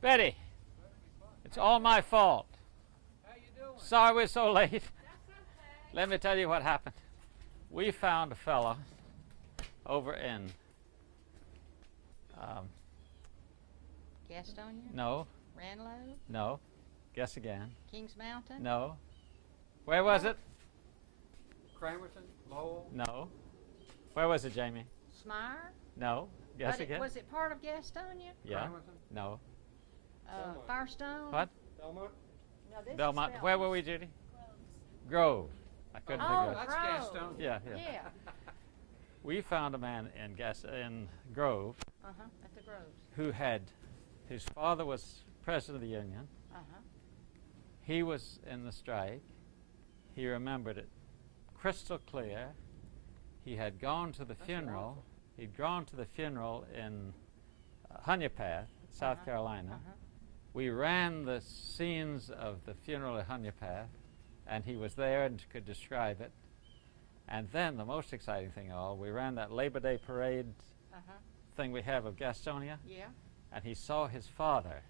Betty, it's all my fault. How you doing? Sorry we're so late. Let me tell you what happened. We found a fella over in Gastonia? no, Ranlow? no. Guess again. Kings Mountain? No. Where was it? Cramerton, Lowell. No. Where was it, Jamie? Smyre? No. Guess But again. was it part of Gastonia? Yeah. Cramerton, No. Belmont. Firestone? What? Belmont. No, this is Belmont. Where were we, Judy? Grove. I couldn't Oh, think of it. That's Grove. Gastonia. Yeah. Yeah. We found a man in Grove At the Groves. whose father was president of the union. He was in the strike. He remembered it crystal clear. He had gone to the funeral. wonderful. He'd gone to the funeral in Hunyapath, South Carolina. We ran the scenes of the funeral at Hunyapath, and he was there and could describe it. And then the most exciting thing of all, we ran that Labor Day parade thing we have of Gastonia, Yeah. and he saw his father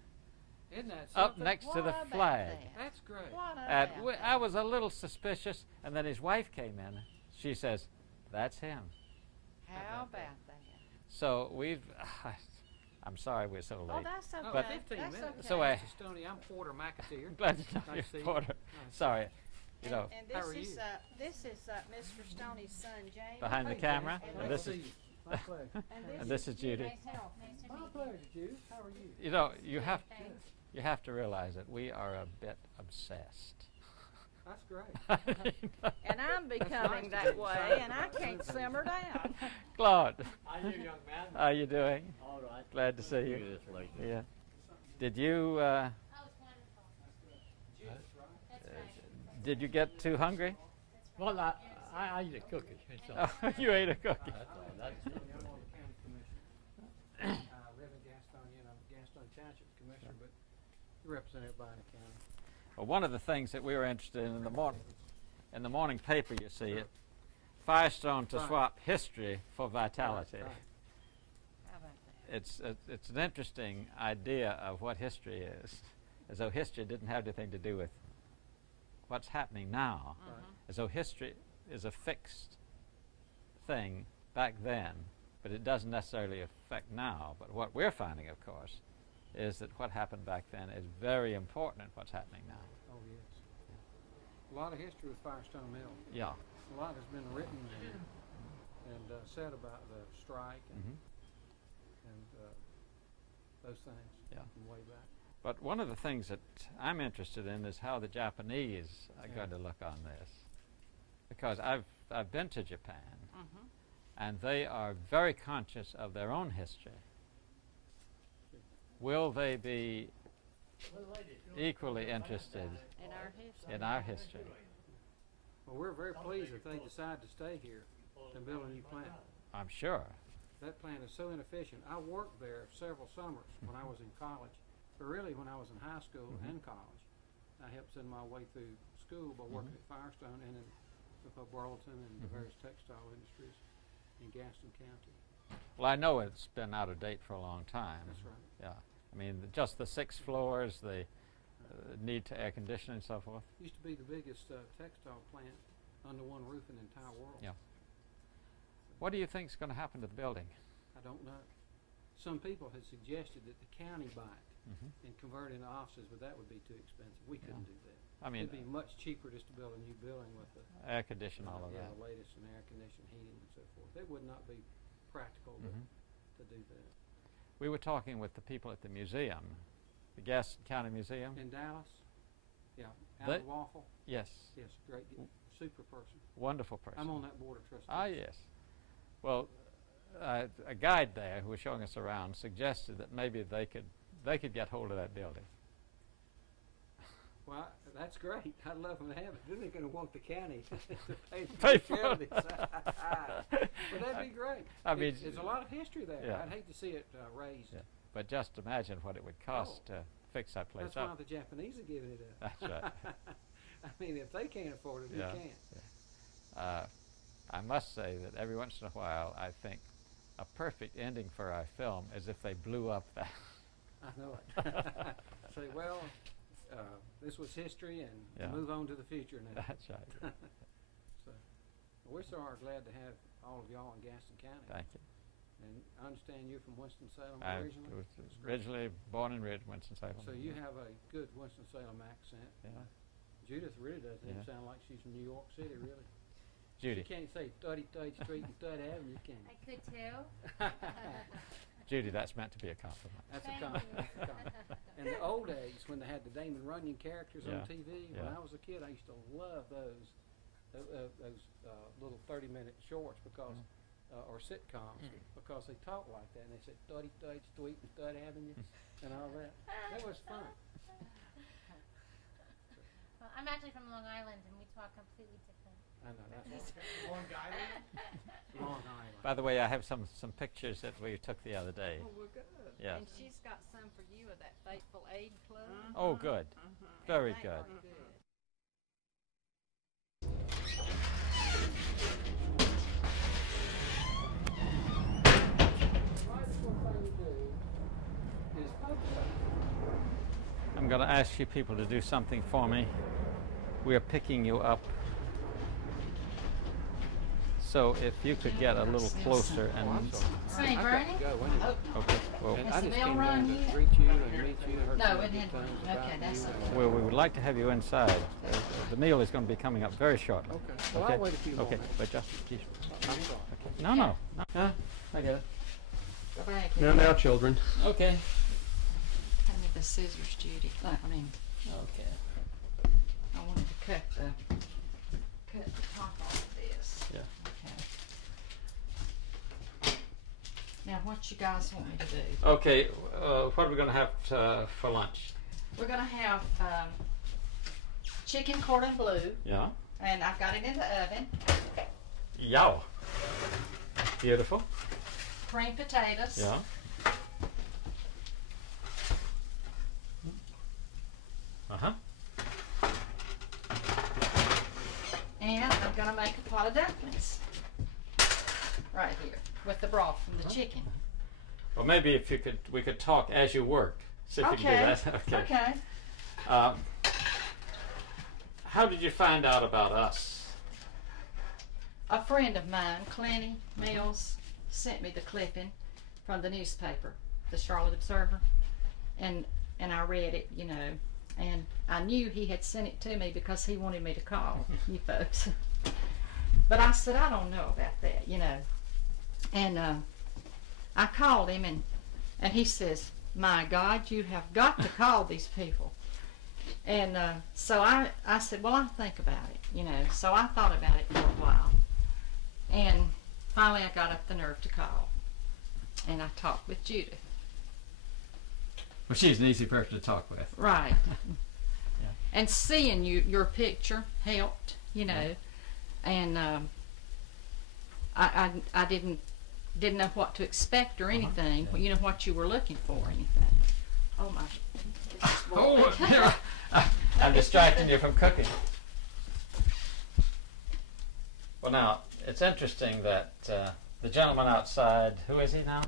Isn't that up something? next to What the about flag. that? That's great. What And about I was a little suspicious, and then his wife came in. She says, "That's him." How about that? So we've. I'm sorry we're so late. Oh, that's okay. But 15 that's minutes. okay. So I- Gastonia, I'm Porter McAteer. Glad to know Nice you, to see you. Porter. Nice. Sorry, you know, And How this are is you? this is Mr. Stoney's son, James. behind the Hey, camera, James. and and Nice this to is see you. My pleasure. and this is Judy. My pleasure, Judy. How are you? You know, you have to realize that we are a bit obsessed. That's great. And I'm becoming nice that to be way, excited and I about can't something. simmer down. Claude, How are you, young man? how are you doing? All right. Glad to see You you. this late. Yeah. Did you Oh, it's wonderful. That's right. did you get too hungry? Well, I eat a cookie. So Oh, you ate a cookie. that's all. That's I'm on the county commission. I live in Gastonia, and I'm a Gastonia Township Commissioner, but represent everybody in the county. Well, one of the things that we were interested in the morning paper, you see it, Firestone to Right. swap history for vitality. Right. How about that? It's an interesting idea of what history is, as though history didn't have anything to do with what's happening now, Right. as though history is a fixed thing back then, but it doesn't necessarily affect now. But what we're finding, of course, is that what happened back then is very important in what's happening now. Oh, yes. A lot of history with Firestone Mill. Yeah. A lot has been written and said about the strike Hmm. and those things Yeah. from way back. But one of the things that I'm interested in is how the Japanese are Yeah. going to look on this, because I've been to Japan, and they are very conscious of their own history. Will they be equally interested In our history. in our history? Well, we're very pleased if they decide to stay here and build a new plant. I'm sure. That plant is so inefficient. I worked there several summers when I was in college, but really when I was in high school and college. I helped send my way through school by working at Firestone and in with Burleson and the various textile industries in Gaston County. Well, I know it's been out of date for a long time. That's right. Yeah. I mean, just the 6 floors, the need to air conditioning and so forth. Used to be the biggest textile plant under one roof in the entire world. Yeah. What do you think is going to happen to the building? I don't know. Some people had suggested that the county buy it Mm-hmm. and convert it into offices, but that would be too expensive. We couldn't do that. I mean, It'd be much cheaper just to build a new building with the air condition, all of yeah, that. the latest in air conditioning, heating, and so forth. It would not be practical Mhm. to do that. We were talking with the people at the museum, the Gaston County Museum. In Dallas, yeah, They- Alan Waffle, Yes, yes, great, super person. wonderful person. I'm on that board of trustees. Ah, yes. Well, a guide there who was showing us around suggested that maybe they could get hold of that building. Well, that's great. I'd love them to have it. Then they're going to want the county to pay Pay the for utilities. it. But that'd be great. I mean, There's a lot of history there. yeah. I'd hate to see it raised. Yeah. But just imagine what it would cost to fix that place That's why up. the Japanese are giving it up. That's right. I mean, if they can't afford it, Yeah, we can't. I must say that every once in a while I think a perfect ending for our film is if they blew up I know it. Say, well, this was history, and Yeah. move on to the future now. That's right. So, we're so glad to have all of y'all in Gaston County. Thank you. And I understand you're from Winston-Salem I originally? was originally born and raised in Winston-Salem. So you have a good Winston-Salem accent. Yeah. Judith really doesn't even Yeah. sound like she's from New York City, really. Judy. She can't say 33rd Street and 3rd Avenue, can I you? could too. Judy, that's meant to be a compliment. That's a Thank compliment. you. That's a compliment. In the old days, when they had the Damon Runyon characters on Yeah. TV, when Yeah. I was a kid, I used to love those little 30-minute shorts because, or sitcoms, because they talked like that, and they said 33rd Street and 3rd Avenue and all that. That was fun. Well, I'm actually from Long Island, and we talk completely different. I know that's Long Island? Long Island. By the way, I have some pictures that we took the other day. Oh, we're good. Yes. And she's got some for you of that Faithful Aid Club. Oh, good. Very They good. are good. I'm going to ask you people to do something for me. We are picking you up. So if you could get a little closer and Say, I've got Bernie? to go anyway. okay, well, And Has I the just bell came rung down to yet? greet you and meet you. Heard No, some it good didn't. things Okay, about that's you. okay. well, we would like to have you inside. The meal is going to be coming up very shortly. Okay. Well, I'll wait a few more Okay, minutes. but just geez. I'm sorry. No, no, no. Huh? I get it. Thank you. Now, children. Okay. Hand me the scissors, Judy. I mean, Okay. I wanted to cut the top off of this. Yeah. Okay. Now, what you guys want me to do? Okay. What are we going to have for lunch? We're gonna have chicken cordon bleu, Yeah. and I've got it in the oven. Yow. Beautiful. Creamed potatoes. Yeah. Uh-huh. And I'm gonna make a pot of dumplings. Right here, with the broth from the chicken. Well, maybe if you could, we could talk as you work. See if you can do that. Okay. Okay. How did you find out about us? A friend of mine, Clenny Mills, sent me the clipping from the newspaper, the Charlotte Observer, and I read it, you know, and I knew he had sent it to me because he wanted me to call you folks. But I said, I don't know about that, you know. And I called him, and he says, my God, you have got to call these people. And so I said, well, I'll think about it, you know. So I thought about it for a while. And finally I got up the nerve to call. And I talked with Judith. Well, she's an easy person to talk with. Right. And seeing your picture helped, you know. And I didn't know what to expect or anything, you know, what you were looking for or anything. Oh my. Oh, I'm distracting you from cooking. Well, now, it's interesting that the gentleman outside, who is he now?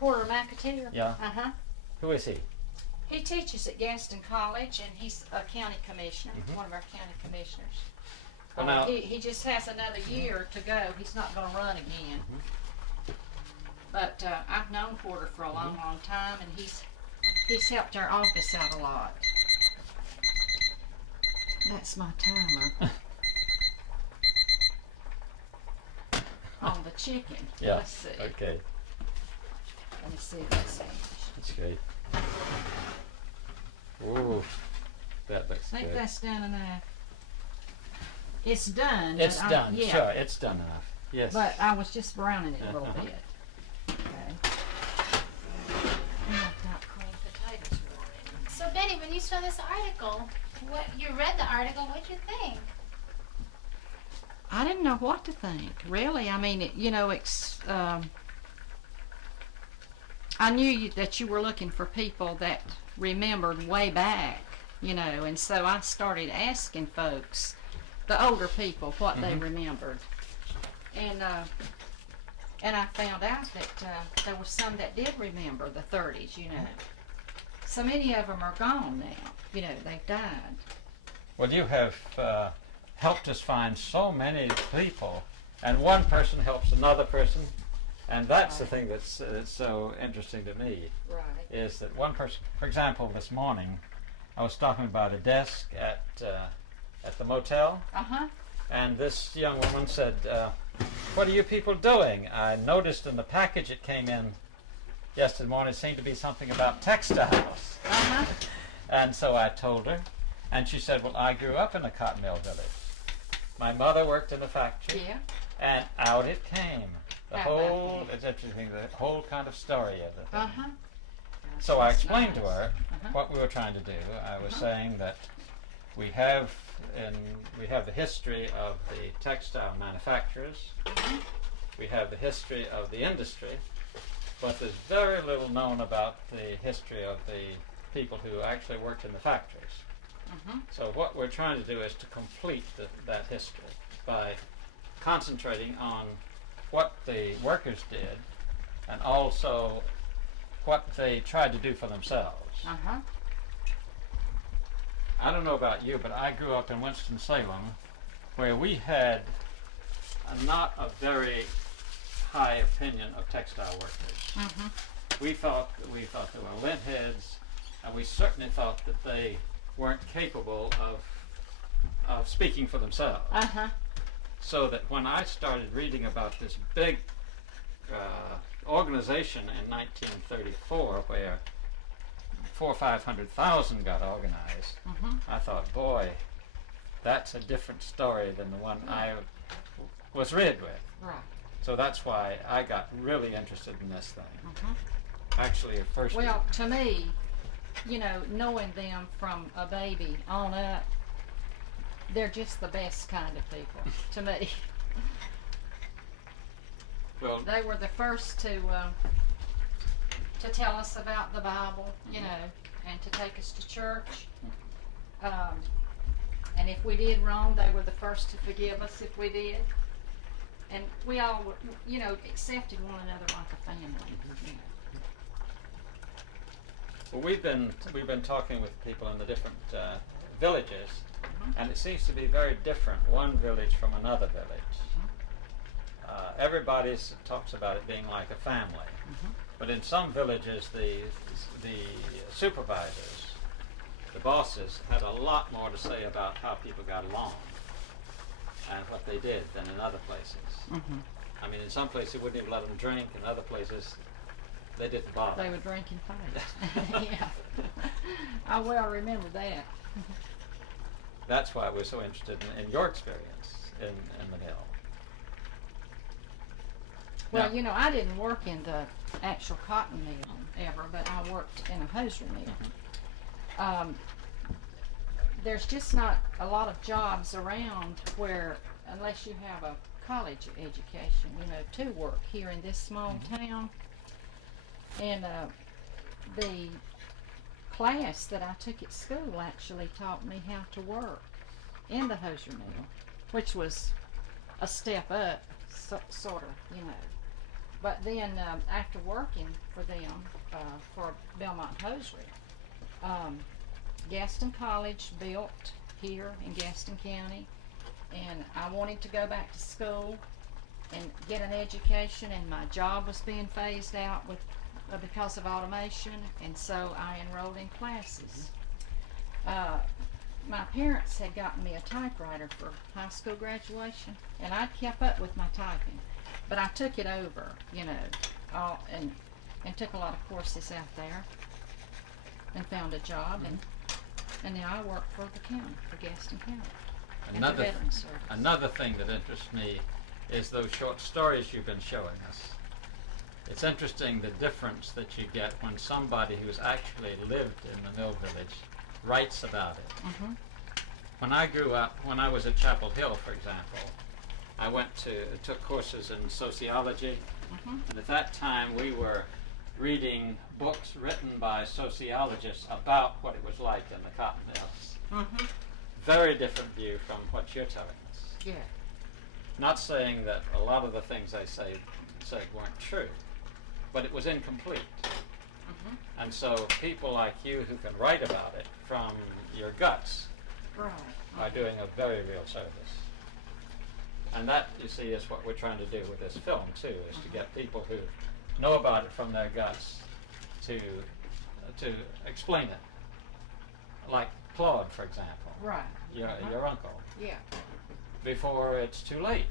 Porter McAteer. Yeah. Uh-huh. Who is he? He teaches at Gaston College, and he's a county commissioner, one of our county commissioners. Well, now, He just has another year to go. He's not going to run again. But I've known Porter for a long, long time, and he's helped our office out a lot. That's my timer. On the chicken. yeah. Let's see. Okay, Let me see if that's finished. that's great. Ooh, that looks I think good. that's done enough. It's done. It's but done. Yeah. Sure, it's done enough. Yes. But I was just browning it a little bit. Okay. And I've got creamed potatoes already. So Betty, when you saw this article, you read the article, what'd you think? I didn't know what to think, really. I mean, you know, I knew that you were looking for people that remembered way back, you know, and so I started asking folks, the older people, what they remembered. And I found out that there were some that did remember the 30s, you know. So many of them are gone now. You know, they've died. Well, you have helped us find so many people, and one person helps another person, and that's the thing that's so interesting to me, Right. is that one person, for example, this morning, I was talking about a desk at the motel, and this young woman said, what are you people doing? I noticed in the package it came in yesterday morning seemed to be something about textiles. And so I told her, and she said, well, I grew up in a cotton mill village. My mother worked in a factory, Yeah. and out it came. The How about whole, it's interesting, the whole kind of story of the thing. That's So I nice. explained to her what we were trying to do. I was saying that we have the history of the textile manufacturers, we have the history of the industry, but there's very little known about the history of the people who actually worked in the factories. So what we're trying to do is to complete that history by concentrating on what the workers did and also what they tried to do for themselves. I don't know about you, but I grew up in Winston-Salem, where we had not a very high opinion of textile workers. We thought they were lint heads, and we certainly thought that they weren't capable of speaking for themselves. So that when I started reading about this big organization in 1934, where 400,000 or 500,000 got organized, I thought, boy, that's a different story than the one I was reared with. Right. So that's why I got really interested in this thing. Actually, at first. Well, to me, you know, knowing them from a baby on up, they're just the best kind of people to me. Well, They were the first to tell us about the Bible, you know, and to take us to church. And if we did wrong, they were the first to forgive us if we did. And we all, you know, accepted one another like a family. You know. well, we've been talking with people in the different villages, and it seems to be very different, one village from another village. Everybody talks about it being like a family, but in some villages, the supervisors, the bosses, had a lot more to say about how people got along and what they did than in other places. I mean, in some places, they wouldn't even let them drink. In other places, they didn't bother. They would drink and fight. Yeah. I well remember that. That's why we're so interested in your experience in the mill. Well, Now- you know, I didn't work in the actual cotton mill ever, but I worked in a hosiery mill. There's just not a lot of jobs around where, unless you have a college education, you know, to work here in this small town. And the class that I took at school actually taught me how to work in the hosiery mill, which was a step up, sort of, you know. But then after working for them, for Belmont Hosiery, Gaston College built here in Gaston County, and I wanted to go back to school and get an education, and my job was being phased out because of automation, and so I enrolled in classes. My parents had gotten me a typewriter for high school graduation, and I'd kept up with my typing, but I took it over, you know, and took a lot of courses out there, and found a job, and now I work for the county, for Gaston County. Another thing that interests me is those short stories you've been showing us. It's interesting the difference that you get when somebody who's actually lived in the mill village writes about it. When I grew up, when I was at Chapel Hill, for example, I took courses in sociology, and at that time we were reading books written by sociologists about what it was like in the cotton mills. Very different view from what you're telling us. Yeah. Not saying that a lot of the things they said weren't true, but it was incomplete. And so people like you who can write about it from your guts Right. are doing a very real service. And that, you see, is what we're trying to do with this film, too, is to get people who know about it from their guts to explain it. Like Claude, for example, Right. your uncle, Yeah. before it's too late.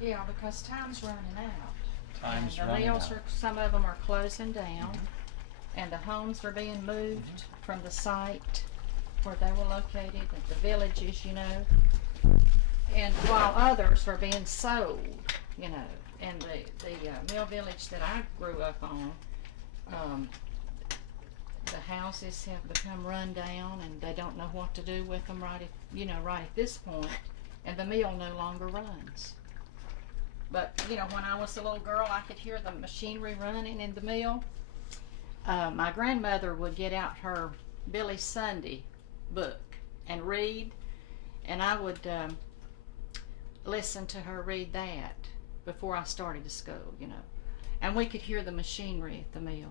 Yeah, because time's running out. Time's And the running mills out. are, some of them are closing down, and the homes are being moved from the site where they were located, at the villages, you know. And while others are being sold, you know. And the mill village that I grew up on, the houses have become run down, and they don't know what to do with them right at this point, and the mill no longer runs. But, you know, when I was a little girl, I could hear the machinery running in the mill. My grandmother would get out her Billy Sunday book and read, and I would listen to her read that before I started to school, you know. And we could hear the machinery at the mill.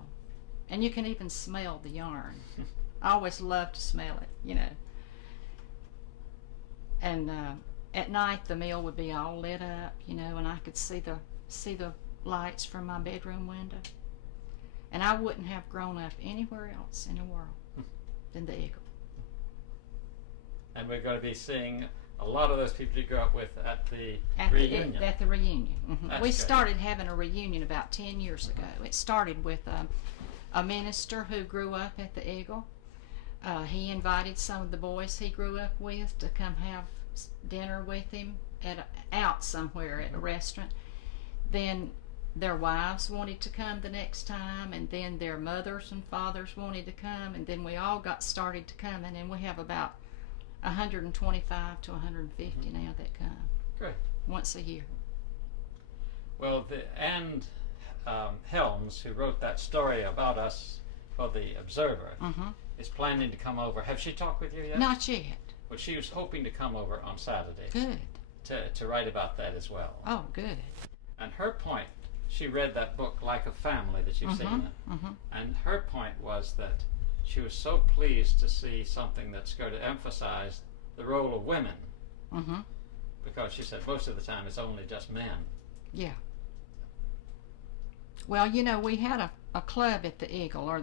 And you can even smell the yarn. I always loved to smell it, you know. And at night the mill would be all lit up, you know, and I could see the lights from my bedroom window. And I wouldn't have grown up anywhere else in the world than the Eagle. And we're going to be seeing a lot of those people you grew up with at the At reunion. at the reunion. That's We good. started having a reunion about 10 years ago. It started with a minister who grew up at the Eagle. He invited some of the boys he grew up with to come have dinner with him out somewhere at a restaurant. Then their wives wanted to come the next time, and then their mothers and fathers wanted to come, and then we all got started to come, and then we have about 125 to 150 now that come. Great. Once a year. Well, Anne Helms, who wrote that story about us for the Observer, is planning to come over. Have she talked with you yet? Not yet. Well, she was hoping to come over on Saturday Good. to write about that as well. Oh, good. And her point, she read that book, Like a Family, that you've seen. And her point was that she was so pleased to see something that's going to emphasize the role of women. Because she said most of the time it's only just men. Yeah. Well, you know, we had a club at the Eagle, or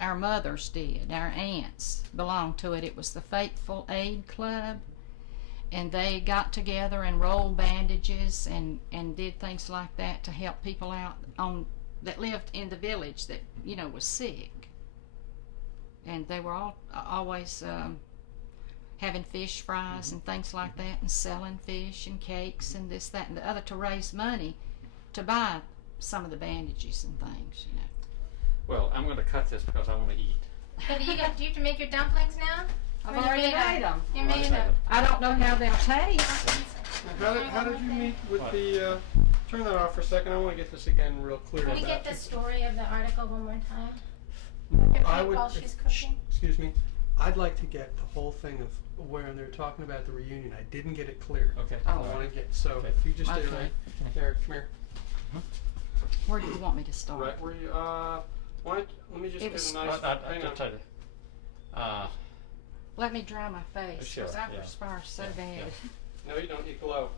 our mothers did. Our aunts belonged to it. It was the Faithful Aid Club. And they got together and rolled bandages and did things like that to help people out that lived in the village that, you know, was sick. And they were always having fish fries and things like that, and selling fish and cakes and this, that, and the other to raise money to buy some of the bandages and things, you know. Well, I'm going to cut this because I want to eat. So do you have to make your dumplings now? I've Or you already made them. You made them. I don't know how they'll taste. How did you meet with the, turn that off for a second, I want to get this again real clear. Can we get about the story of the article one more time? I would, While she's cooking. excuse me, I'd like to get the whole thing of when they're talking about the reunion. I didn't get it clear. Okay. I Oh. want to get, so Okay. if you just stay Okay. right there, come here. Where do you want me to start? Right where you, let me just It get was- a nice, hang on. tell you. Let me dry my face, Sure, because I yeah. perspire so Yeah, bad. No, you don't, you glow.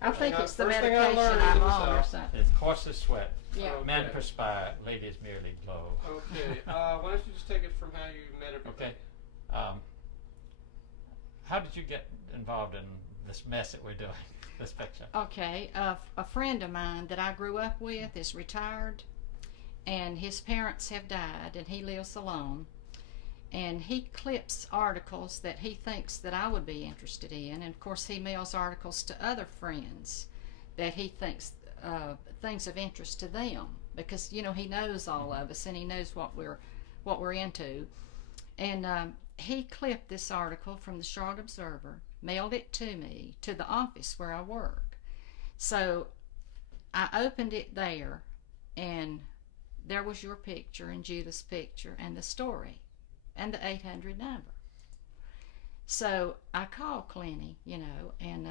I think Hang on, it's the first thing I medication learned I'm in the on or South. something. It's horses sweat. Yeah. Men Okay. perspire, ladies merely glow. Okay, why don't you just take it from how you met everybody? Okay. How did you get involved in this mess that we're doing, this picture? Okay, a friend of mine that I grew up with is retired, and his parents have died, and he lives alone. And he clips articles that he thinks that I would be interested in, and of course he mails articles to other friends that he thinks things of interest to them, because, you know, he knows all of us and he knows what we're into. And he clipped this article from the Charlotte Observer, mailed it to me to the office where I work. So I opened it there, and there was your picture and Judith's picture and the story and the 800 number. So I called Clenny, you know, and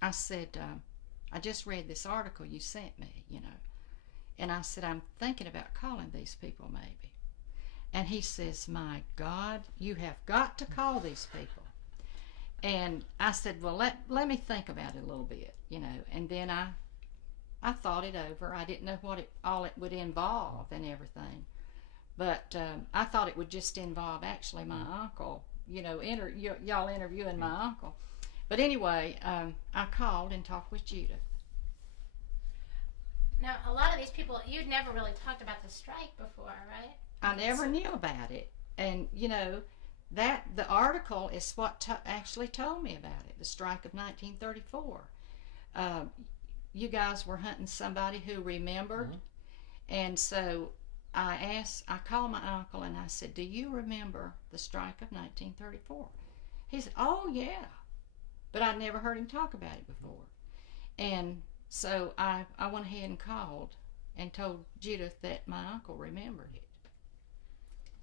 I said, I just read this article you sent me, you know. And I said, I'm thinking about calling these people maybe. And he says, my God, you have got to call these people. And I said, well, let me think about it a little bit, you know. And then I thought it over. I didn't know what all it would involve and everything. But I thought it would just involve actually my uncle, you know, y'all interviewing my uncle. But anyway, I called and talked with Judith. Now, a lot of these people, you'd never really talked about the strike before, right? I never knew about it. And, you know, that the article is what actually told me about it, the strike of 1934. You guys were hunting somebody who remembered. And so I called my uncle and I said, do you remember the strike of 1934? He said, oh, yeah. But I'd never heard him talk about it before. And so I went ahead and called and told Judith that my uncle remembered it.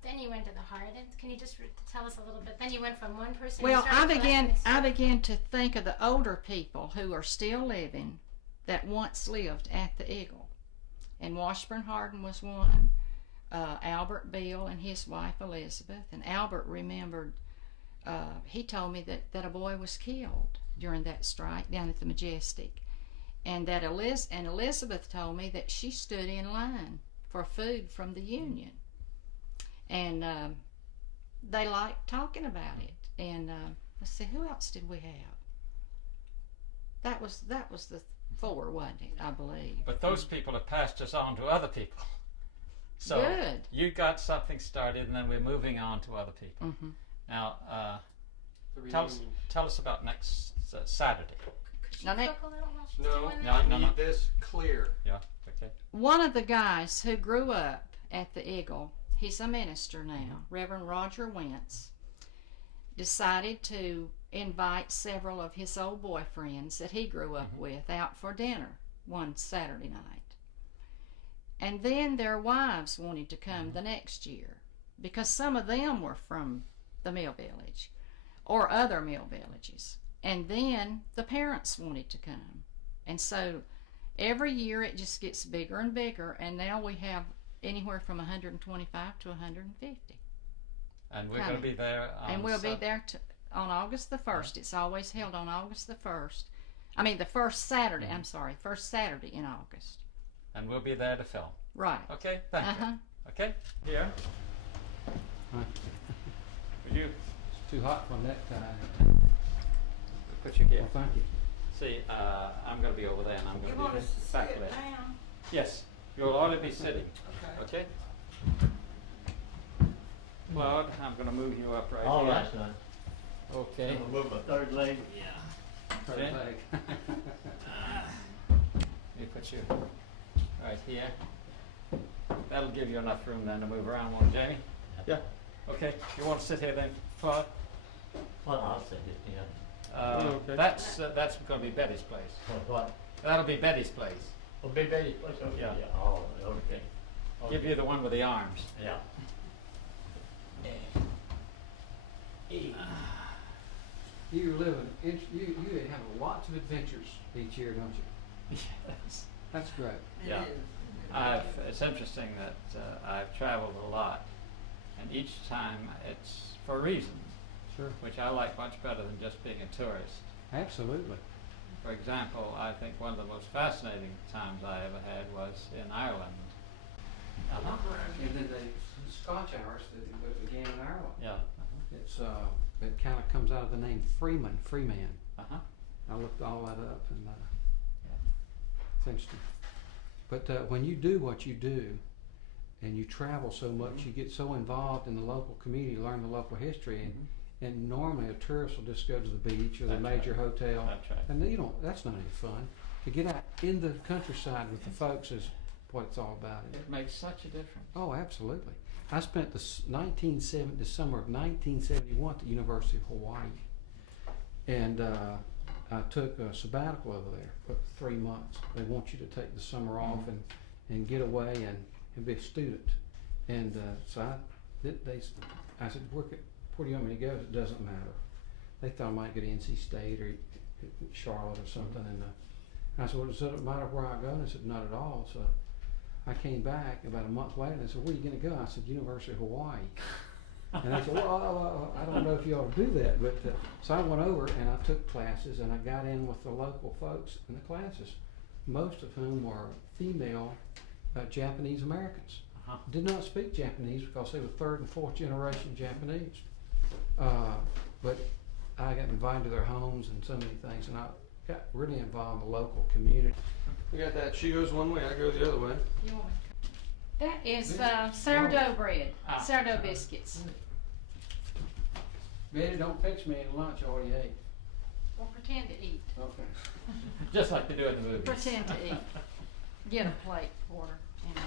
Then you went to the Hardens. Can you just tell us a little bit? Then you went from one person. Well, I began to think of the older people who are still living that once lived at the Eagle. And Washburn Hardin was one. Albert Bill and his wife Elizabeth. And Albert remembered, he told me that a boy was killed during that strike down at the Majestic. And that Elizabeth told me that she stood in line for food from the Union. And they liked talking about it. And let's see, who else did we have? That was the four, wasn't it? I believe. But those people have passed us on to other people. So good. You got something started, and then we're moving on to other people. Mm-hmm. Now, tell us about next Saturday. Could you cook a little while she's doing No, that? I need this clear. Yeah. Okay. One of the guys who grew up at the Eagle, he's a minister now, Reverend Roger Wentz, decided to invite several of his old boyfriends that he grew up with out for dinner one Saturday night. And then their wives wanted to come the next year because some of them were from the mill village or other mill villages. And then the parents wanted to come. And so every year it just gets bigger and bigger, and now we have anywhere from 125 to 150. And we're going to be there on and we'll be there on August the 1st. It's always held on August the 1st. I mean, the first Saturday, first Saturday in August. And we'll be there to film. Right. Okay, thank you. Okay, here. Would you It's too hot for a necktie. put your gear? Well, thank you. See, I'm going to be over there, and I'm going to be back there. down? Yes, you'll already be sitting. Okay. Claude, I'm going to move you up right All here. right, son. Okay. I'll move my third leg. Third Okay. leg. Let me put you right here. That'll give you enough room then to move around, won't it, Jamie? Yeah. Okay. You want to sit here then, Claude? Well, I'll say it, yeah. Okay. That's going to be Betty's place. What? That'll be Betty's place. Oh, big baby place? Okay. Yeah. Oh, okay. Give you the one with the arms. Yeah. You have lots of adventures each year, don't you? Yes. That's great. Yeah. It's interesting that I've traveled a lot, and each time it's for a reason, Sure. which I like much better than just being a tourist. Absolutely. For example, I think one of the most fascinating times I ever had was in Ireland. And then the Scotch Irish that began in Ireland. Yeah. It's it kind of comes out of the name Freeman. Uh-huh. I looked all that up, and it's interesting. But when you do what you do, and you travel so much, you get so involved in the local community, learn the local history, and normally a tourist will just go to the beach or the That's major right. hotel, That's right. and you don't. That's not any fun. To get out in the countryside with the folks is what it's all about. It makes such a difference. Oh, absolutely. I spent the summer of 1971 at the University of Hawaii, and I took a sabbatical over there for 3 months. They want you to take the summer off and get away and be a student. And so I said, where do you want me to go? It doesn't matter. They thought I might go to NC State or Charlotte or something. And I said, well, does it matter where I go? And they said, not at all. So I came back about a month later and they said, "Where are you going to go?" I said, "University of Hawaii." And they said, "Well, I don't know if you ought to do that." But so I went over and I took classes and I got in with the local folks in the classes, most of whom were female Japanese Americans. Did not speak Japanese because they were third and fourth generation Japanese. But I got invited to their homes and so many things, and I got really involved in the local community. We got that. She goes one way, I go the other way. You want me to- That is sourdough bread, sourdough biscuits. Betty, don't fix me any lunch I already ate. Well, pretend to eat. Okay. Just like they do in the movies. Pretend to eat. Get a plate, Porter. And,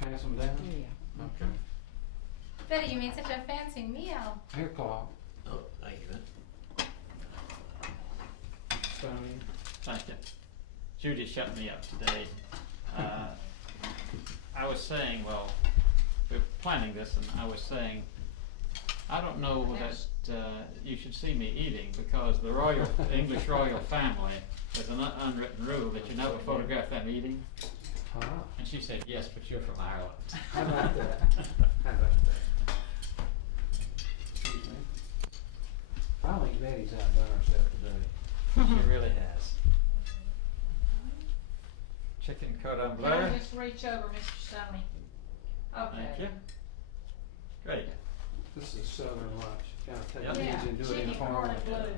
Pass them down? yeah. Okay. Betty, you made such a fancy meal. Here, Claude. Oh, thank you. Stoney. Thank you. Judy shut me up today. I was saying, well, we're planning this, and I was saying, I don't know that you should see me eating because the royal English royal family, there's an unwritten rule that you never photograph them eating. And she said, "Yes, but you're from Ireland." How about that? How about that? Excuse me. I think Betty's outdone herself today. She really has. Chicken cordon bleu. Can I just reach over, Mr. Stoney? Okay. Thank you. Great. This is Southern lunch. Kind of take Yep. it Yeah, easy and do it chicken informally. cordon bleu.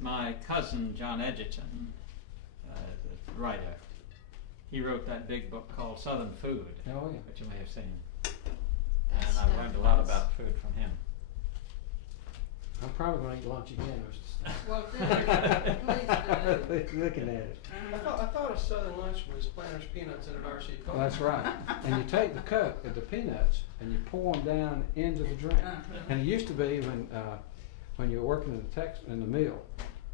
My cousin John Edgerton, the writer, he wrote that big book called Southern Food, Oh, yeah. which you may have seen. And I've learned a lot about food from him. I'm probably going to eat lunch again, Mr. Well, please do. Looking at it. I thought a Southern lunch was Planters peanuts in an RC car. That's right. And you take the cup of the peanuts and you pour them down into the drink. And it used to be when you were working in the mill,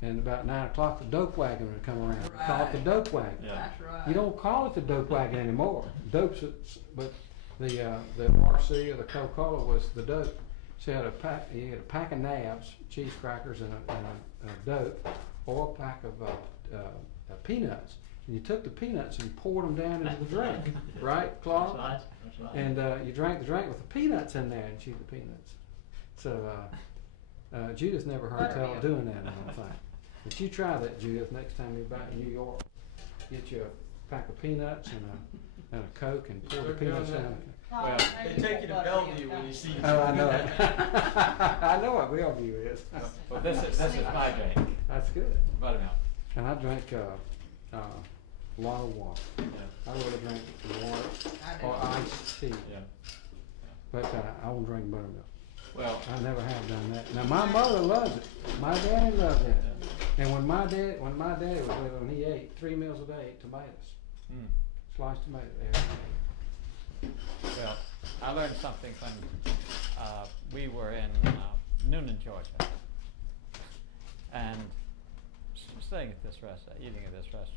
and about 9 o'clock the dope wagon would come around. We call it the dope wagon. Yeah. That's right. You don't call it the dope wagon anymore. Dope's, but the RC or the Coca-Cola was the dope. So you had a pack of nabs, cheese crackers, and a dope, or a pack of peanuts. And you took the peanuts and poured them down into the drink, right, Claude? That's right. That's right. And you drank the drink with the peanuts in there and chewed the peanuts. So Judith never heard tell of doing that, I don't think. But you try that, Judith, next time you're back in New York. Get you a pack of peanuts and a Coke and pour the peanuts down. Well, They take you to Bellevue when you see you. Oh, I know it. I know what Bellevue is. well, this is my drink, That's good. buttermilk. And I drank a lot of water. Yeah. I would have drank water or iced tea, Yeah. but I won't drink buttermilk. Well, I never have done that. Now my mother loves it. My daddy loves it. And when my daddy was living, he ate 3 meals a day, ate tomatoes, sliced tomatoes every day. well, I learned something when we were in Noonan, Georgia, and staying at this restaurant, eating at this restaurant.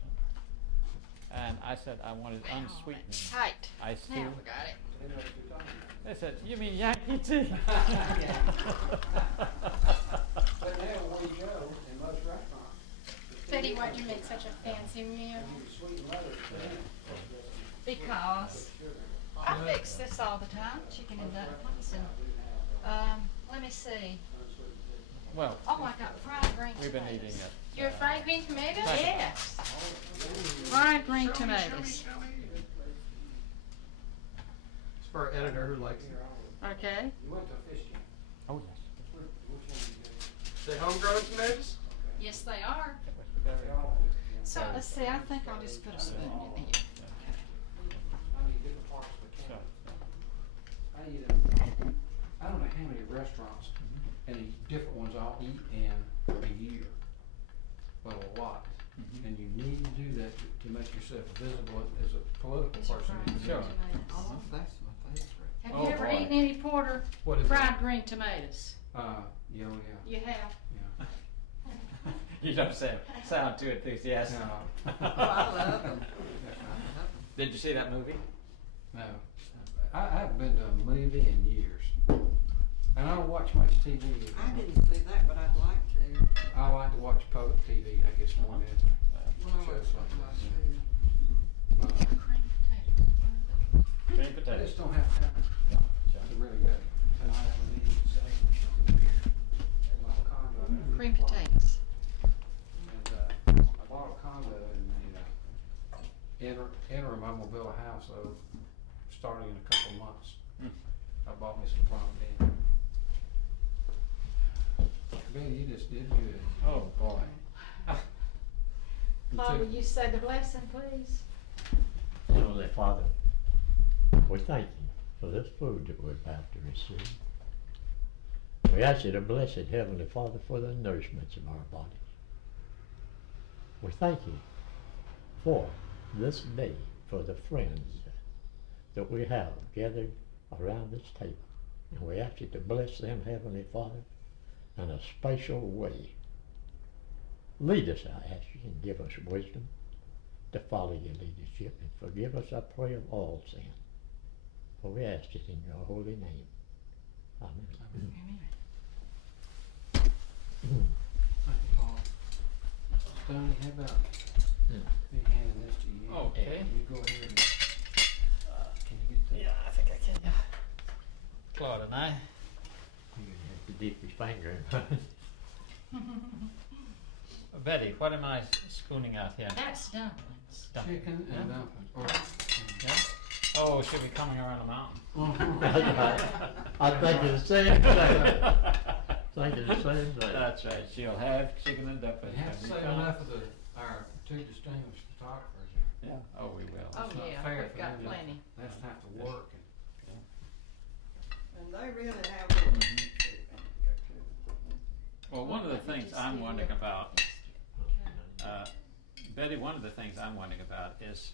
And I said I wanted unsweetened Tight. iced tea. Now we got it. They know what you're talking about. They said, "You mean Yankee tea?" But now where you go in most restaurants, Betty, why'd you make such a fancy meal? you sweeten lettuce. Because I fix this all the time, chicken and dumplings, and let me see. Well, Oh, I got fried green we've been tomatoes. eating it. Your fried green tomatoes? Yes. Fried green tomatoes. It's for our editor who likes it. Okay. You went to a fish camp. Oh yes. Which one did you They homegrown tomatoes? Yes, they are. It was very go? They all have fish camp. So let's see. I think I'll just put a spoon in here. I mean, different parts of the So, camp. I eat them. I don't know how many restaurants and the different ones I'll eat in a year, but a lot. And you need to do that to make yourself visible as a political person. Sure. Oh, that's my favorite. Have Oh, you ever boy. eaten any porter What is fried green tomatoes? Yeah, You have. yeah. you don't sound too enthusiastic. No. Oh, I love them. Did you see that movie? No. I haven't been to a movie in years. And I don't watch much TV. I didn't see that, but I'd like to. I like to watch public TV, I guess, more than anything. When I was Shows like that. just don't have time to really go. And I have a meeting today at my condo. Cream potatoes. And I bought a condo in the interim. I'm gonna build a house though, starting in a couple of months. I bought me some property. Benny, you just did good. Oh, boy. Claude, will you say the blessing, please? Heavenly Father, we thank you for this food that we're about to receive. We ask you to bless it, Heavenly Father, for the nourishments of our bodies. We thank you for this day, for the friends that we have gathered around this table. And we ask you to bless them, Heavenly Father, in a special way. Lead us, I ask you, and give us wisdom to follow your leadership, and forgive us, I pray, of all sin. For we ask it in your holy name. Amen. Amen. Thank you, Paul. Stoney, how about me handing this to you? Okay. You go ahead and, can you get that? Yeah, I think I can. Yeah. Claude and I. You're going to have to dip his finger in. Betty, what am I spooning out here? That's dumplings. Chicken and Yeah. dumplings. Yeah? Oh, should be coming around a mountain. I think it's the same thing. Thinking the same thing. That's right. She'll have chicken and dumplings. You have to every save time. enough of our two distinguished photographers here. Yeah. Oh, we will. Oh, It's not yeah, fair we've for got them to- plenty. They just have to work. And they really have work. Well, one of the things I'm wondering about, Betty, one of the things I'm wondering about is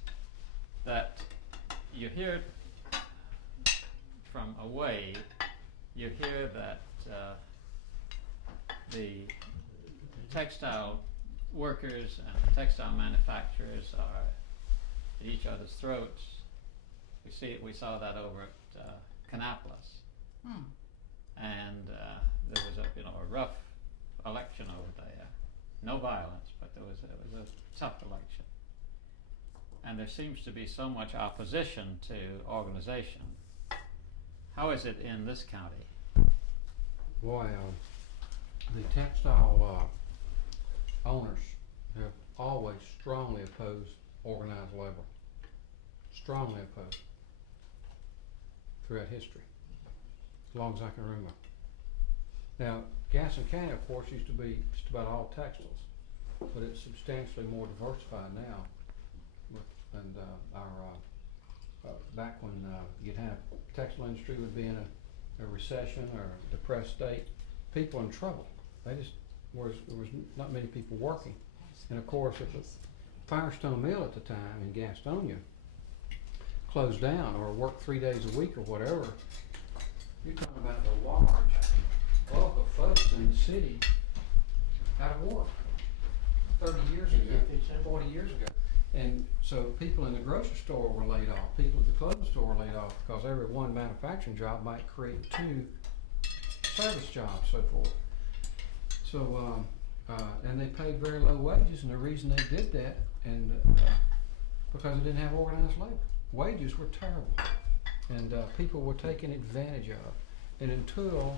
that you hear from away, you hear that the textile workers and textile manufacturers are at each other's throats. We saw that over at Kannapolis. Hmm. And there was a rough election over there. No violence, but it was a tough election. And there seems to be so much opposition to organization. How is it in this county? Boy, the textile owners have always strongly opposed organized labor. Strongly opposed. Throughout history. As long as I can remember. Now, Gaston County, of course, used to be just about all textiles, but it's substantially more diversified now. And back when you'd have textile industry would be in a recession or a depressed state, people in trouble. There was not many people working. And of course, if the Firestone Mill at the time in Gastonia closed down or worked 3 days a week or whatever, you're talking about the large bulk of folks in the city out of work 30 years ago, 40 years ago. And so people in the grocery store were laid off, people at the clothing store were laid off because every one manufacturing job might create 2 service jobs, so forth. So, and they paid very low wages, and the reason they did that, and because they didn't have organized labor. Wages were terrible, and people were taken advantage of. And until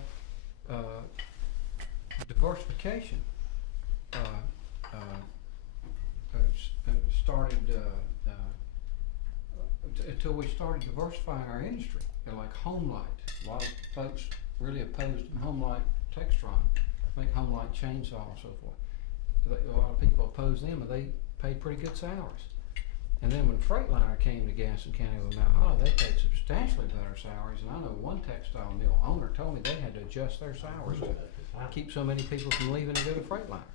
diversification started, until we started diversifying our industry, like Home Light. A lot of folks really opposed Home Light Textron, make Home Light chainsaw and so forth. A lot of people opposed them, and they paid pretty good salaries. And then when Freightliner came to Gaston County with Mount Holly, they paid substantially better salaries. And I know one textile mill owner told me they had to adjust their salaries to keep so many people from leaving to go to Freightliner.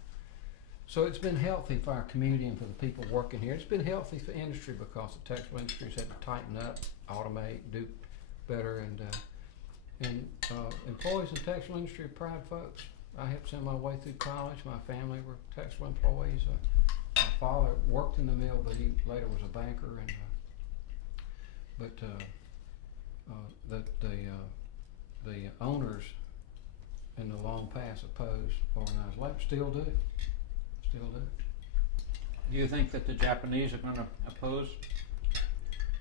So it's been healthy for our community and for the people working here. It's been healthy for industry because the textile industry's had to tighten up, automate, do better, and employees in the textile industry are proud folks. I helped send my way through college. My family were textile employees. My father worked in the mill, but he later was a banker, and the owners in the long past opposed organized labor, still do. Do you think that the Japanese are going to oppose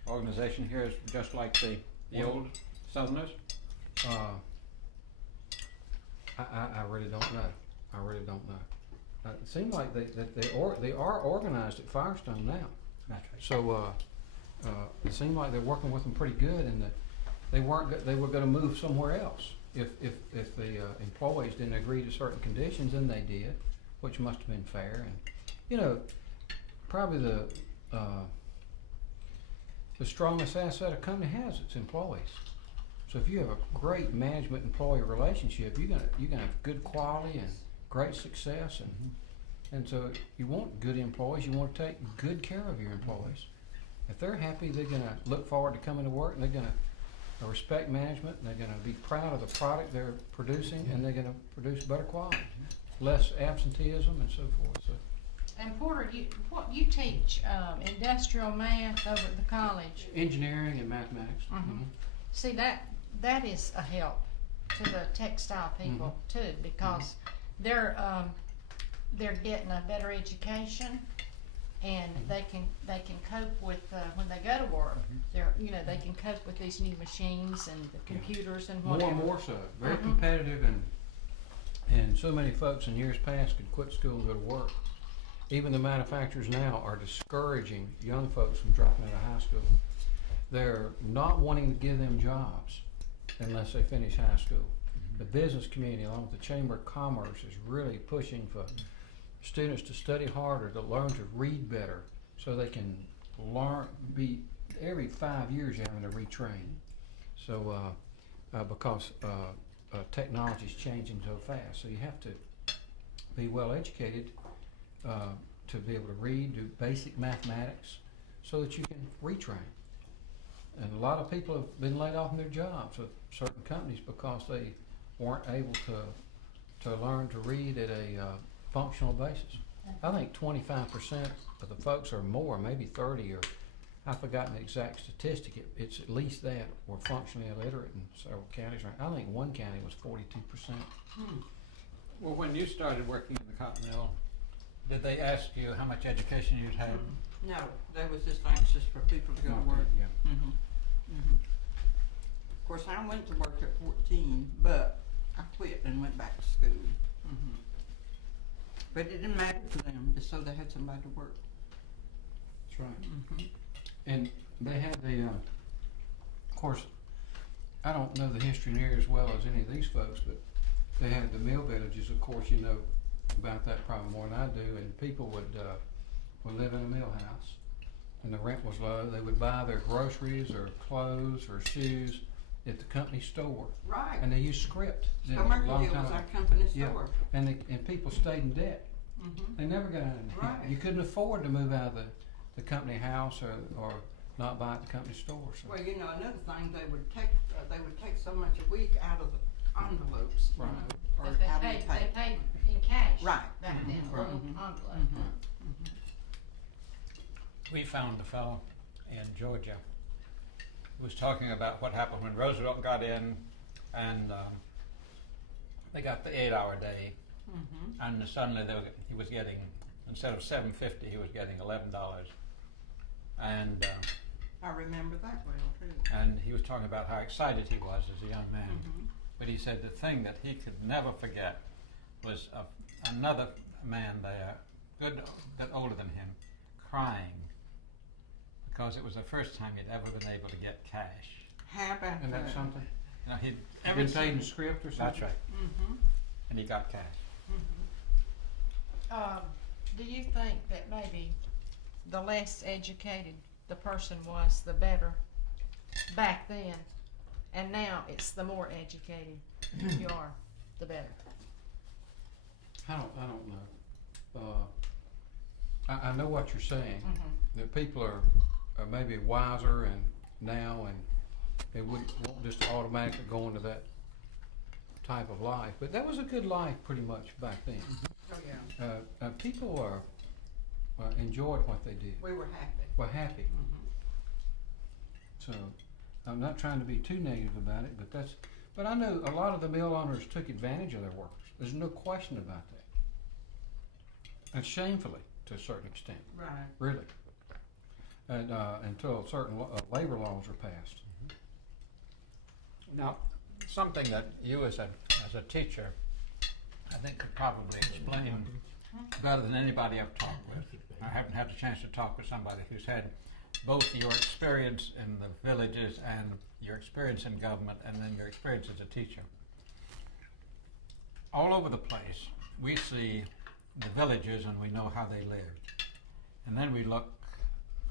organization here, just like the The old Southerners? I really don't know. I really don't know. It seems like they are organized at Firestone now. That's right. So it seemed like they're working with them pretty good, and that they were going to move somewhere else if the employees didn't agree to certain conditions, and they did, which must have been fair. And you know, probably the strongest asset a company has its employees. So if you have a great management-employee relationship, you're gonna have good quality and great success, and so you want good employees. You want to take good care of your employees. If they're happy, they're gonna look forward to coming to work, and they're gonna respect management, and they're gonna be proud of the product they're producing, and they're gonna produce better quality, less absenteeism, and so forth. So. And Porter, you teach industrial math over at the college. Engineering and mathematics. See, that is a help to the textile people too, because they're getting a better education, and they can cope with when they go to work. They can cope with these new machines and the computers and whatever. More and more so. Very competitive, and so many folks in years past could quit school and go to work. Even the manufacturers now are discouraging young folks from dropping out of high school. They're not wanting to give them jobs unless they finish high school. The business community, along with the Chamber of Commerce, is really pushing for students to study harder, to learn to read better, so they can be every 5 years you're having to retrain. So because technology is changing so fast, so you have to be well educated to be able to read, do basic mathematics, so that you can retrain. And a lot of people have been laid off in their jobs with certain companies because they weren't able to learn to read at a functional basis. I think 25% of the folks or more, maybe 30, or I've forgotten the exact statistic. It's at least that were functionally illiterate in several counties. I think one county was 42%. Well, when you started working in the cotton mill, did they ask you how much education you'd had? No, they was just anxious for people to go to work. Yeah. Of course, I went to work at 14, but I quit and went back to school. But it didn't matter to them, just so they had somebody to work. That's right. And they had of course, I don't know the history near as well as any of these folks, but they had the mill villages. Of course, you know about that probably more than I do. And people would live in a mill house, and the rent was low. They would buy their groceries or clothes or shoes at the company store. Right. And they used script. Mercantile was our company store. And people stayed in debt. They never got out of debt. Right. You couldn't afford to move out of the company house or not buy at the company store. So. Well, you know, another thing, they would take so much a week out of the envelopes, Right. or But out they of the pay. paid in cash. Right. Back then, Right. envelope. We found a fellow in Georgia who was talking about what happened when Roosevelt got in, and they got the 8-hour day, and suddenly he was getting, instead of $7.50, he was getting $11, and I remember that well too. and he was talking about how excited he was as a young man. But he said the thing that he could never forget was another man there, good bit older than him, crying because it was the first time he'd ever been able to get cash. How about And that's something? You know, he'd Been paid in script or something? That's right. And he got cash. Do you think that maybe the less educated the person was, the better back then, and now it's the more educated you are, the better? I don't know. I know what you're saying. That people are maybe wiser and now, and they won't just automatically go into that type of life. But that was a good life pretty much back then. Oh yeah. People enjoyed what they did. We were happy. Were happy. So I'm not trying to be too negative about it, but I know a lot of the mill owners took advantage of their workers. There's no question about that. And shamefully, to a certain extent. Right. Really. And until certain labor laws are passed. Now, something that you as a teacher, I think could probably explain better than anybody I've talked with. I haven't had the chance to talk with somebody who's had both your experience in the villages and your experience in government and then your experience as a teacher. All over the place, we see the villages and we know how they lived. And then we look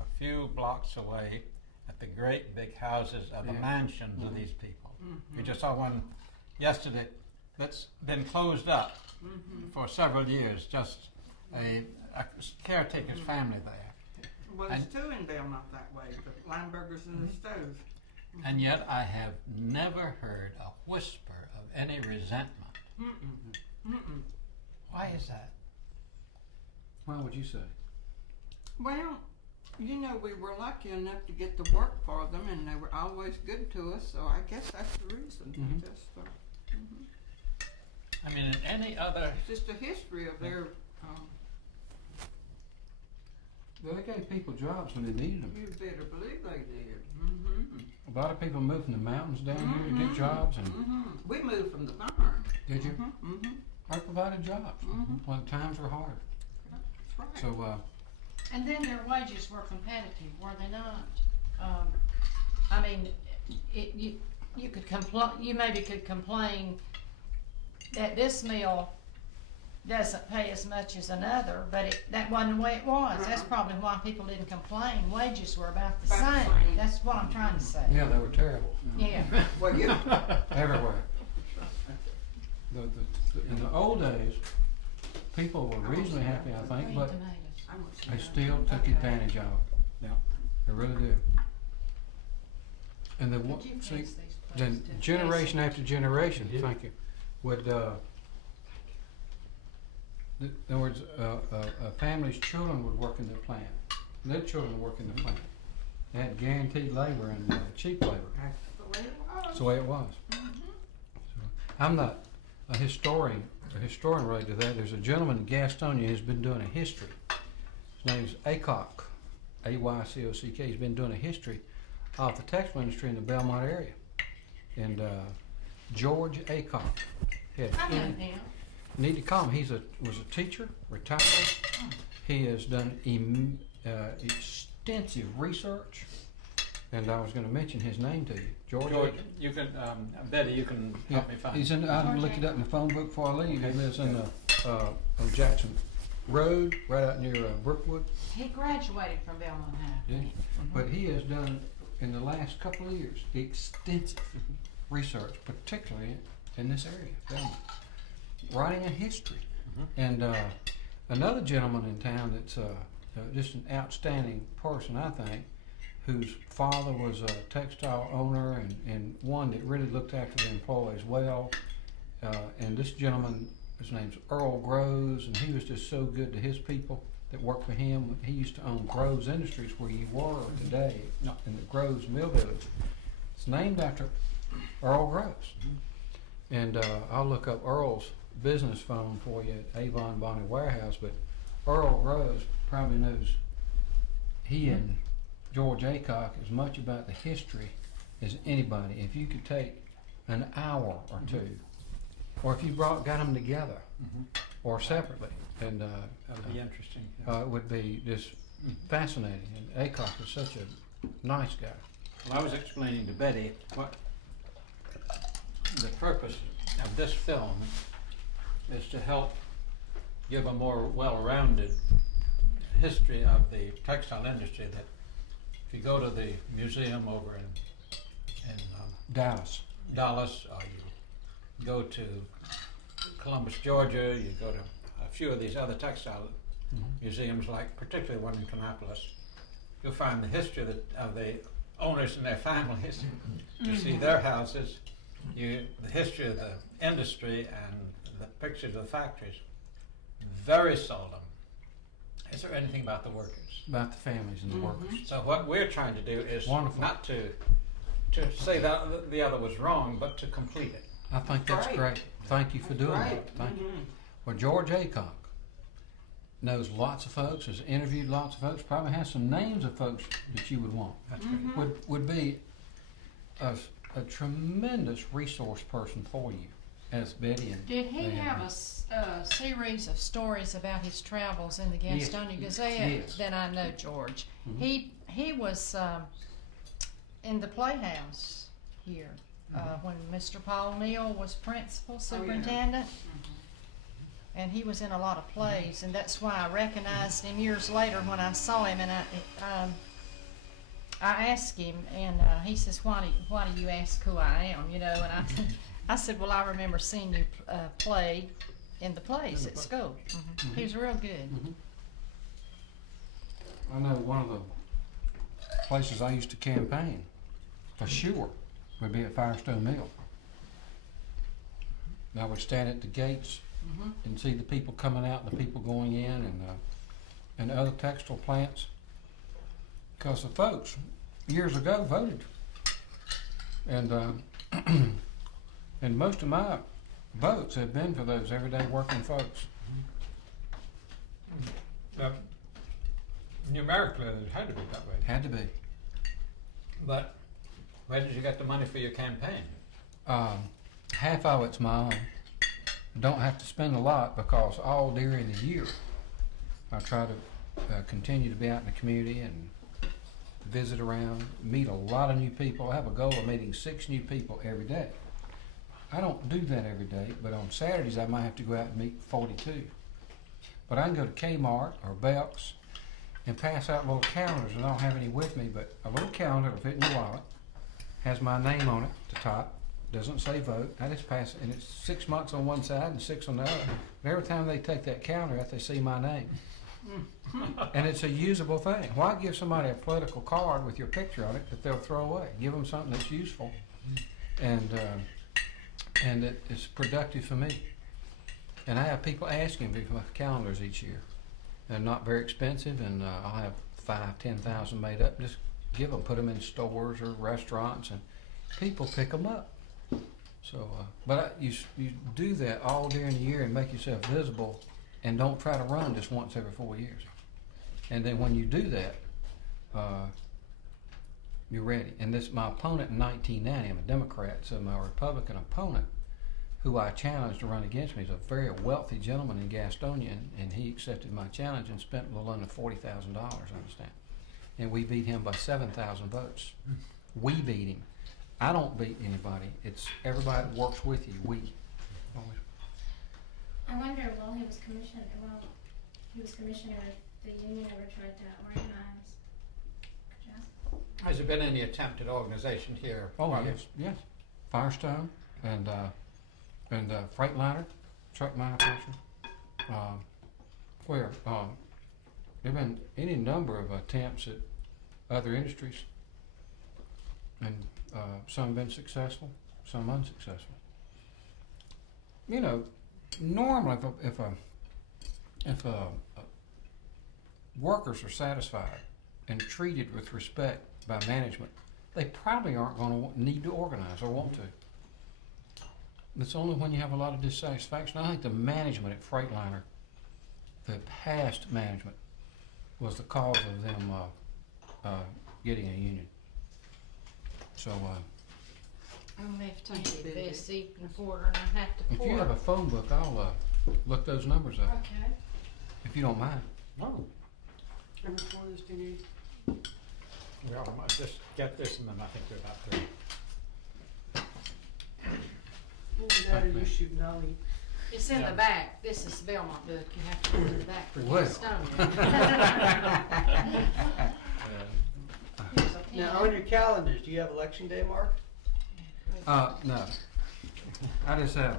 a few blocks away at the great big houses of the mansions of these people. We just saw one yesterday that's been closed up for several years, just a caretaker's family there. Well, there's two in Belmont that way, the Lineburgers and the Stoves. And yet I have never heard a whisper of any resentment. Why is that? Why would you say? Well, you know, we were lucky enough to get to work for them, and they were always good to us, so I guess that's the reason. Just, I mean, in any other... It's just a history of their... Well, they gave people jobs when they needed them. You better believe they did. A lot of people moved from the mountains down here to get jobs. And We moved from the farm. did you? I provided jobs when times were hard. That's right. So, And then their wages were competitive, were they not? I mean, you could you maybe could complain that this mill doesn't pay as much as another, but that wasn't the way it was. That's probably why people didn't complain. Wages were about the same. That's what I'm trying to say. yeah, they were terrible. Yeah. Well, you Everywhere. In the old days, people were reasonably happy, I think, Green but tomatoes. they still took advantage of it. Yeah, they really did. And Could you pass see, these, then please, to generation Bessie? after generation, thank you, would in other words, a family's children would work in the plant. Their children would work in the plant. They had guaranteed labor and cheap labor. that's the way it was. That's the way it was. So, I'm not a historian related to that. There's a gentleman in Gastonia who's been doing a history. His name's Aycock, A-Y-C-O-C-K. He's been doing a history of the textile industry in the Belmont area. And George Aycock. I know him. Need to call him. He was a teacher, retired. He has done extensive research, and I was going to mention his name to you, George. You can, Betty, you can help me find. He's in. I looked it up in the phone book before I leave. He lives in on Jackson Road, right out near Brookwood. He graduated from Belmont High. Yeah. But he has done in the last couple of years extensive research, particularly in this area, Belmont. Writing a history. And another gentleman in town that's just an outstanding person, I think, whose father was a textile owner and one that really looked after the employees well. And this gentleman, his name's Earl Groves, and he was just so good to his people that worked for him. He used to own Groves Industries, where you were today, in the Groves Mill Village. It's named after Earl Groves. And I'll look up Earl's business phone for you at Avon Bonnie Warehouse, but Earl Groves probably knows he and George Aycock as much about the history as anybody. If you could take an hour or two, or if you got them together or separately, and That'd be interesting. it would be just fascinating. And Aycock is such a nice guy. Well, I was explaining to Betty what the purpose of this film is to help give a more well-rounded history of the textile industry. That if you go to the museum over in Dallas. or you go to Columbus, Georgia, you go to a few of these other textile museums, like particularly one in Kannapolis, you'll find the history of the owners and their families. You see their houses, the history of the industry and the pictures of the factories. Very seldom is there anything about the workers. About the families and the workers. So what we're trying to do is Wonderful. not to say that the other was wrong, but to complete it. I think that's great. Thank you for doing that. Thank you. Well, George Aycock knows lots of folks, has interviewed lots of folks, probably has some names of folks that you would want. That's great. Would be a tremendous resource person for you, as Betty and Did he they have a series of stories about his travels in the Yes. Gastonia Gazette? Yes. Then I know George. Mhm. He was in the Playhouse here when Mr. Paul Neal was principal superintendent. And he was in a lot of plays, and that's why I recognized him years later when I saw him. And I asked him, and he says, "Why do you ask who I am?" You know, and I said, "Well, I remember seeing you play in the plays at school." Mhm. He was real good. Mhm. I know one of the places I used to campaign, for sure, would be at Firestone Mill. I would stand at the gates and see the people coming out and the people going in, and other textile plants, because the folks years ago voted, and and most of my votes have been for those everyday working folks. Numerically, it had to be that way. Had to be. But where did you get the money for your campaign? Half of it's my own. Don't have to spend a lot, because all during the year I try to continue to be out in the community and visit around, meet a lot of new people. I have a goal of meeting 6 new people every day. I don't do that every day, but on Saturdays I might have to go out and meet 42. But I can go to Kmart or Belk's and pass out little calendars, and I don't have any with me, but a little calendar will fit in your wallet, has my name on it at the top, doesn't say vote. I just pass it, and it's 6 months on one side and 6 on the other. But every time they take that calendar out, they see my name. And it's a usable thing. Why give somebody a political card with your picture on it that they'll throw away? Give them something that's useful, and it's productive for me. And I have people asking me for my calendars each year. They're not very expensive, and I'll have 5,000-10,000 made up. Just give them, put them in stores or restaurants, and people pick them up. So, you do that all during the year and make yourself visible, and don't try to run just once every 4 years. And then when you do that, you're ready. And this, my opponent in 1990, I'm a Democrat, so my Republican opponent, who I challenged to run against me, is a very wealthy gentleman in Gastonia, and he accepted my challenge and spent a little under $40,000, I understand. And we beat him by 7,000 votes. We beat him. I don't beat anybody. It's everybody that works with you. We. I wonder, while he was commissioner, the union ever tried to organize? Could you ask? Has there been any attempt at organization here? Oh, yes. Firestone and Freightliner, truck manufacturing. There have been any number of attempts at other industries, and some have been successful, some unsuccessful. You know, normally if workers are satisfied and treated with respect by management, they probably aren't going to need to organize or want to. It's only when you have a lot of dissatisfaction. I think the management at Freightliner, the past management, was the cause of them getting a union. So, I'm going to have to take Bessie and Porter, and I have to if pour. you have a phone book, I'll look those numbers up, Okay. if you don't mind. No. How much more of this do you need? Well, I might just get this, and then I think we're about through. Daddy, you shooting Ollie. It's in the back. This is the Belmont book. You have to go to the back for Well. Now, on your calendars, do you have Election Day marked? No. I just have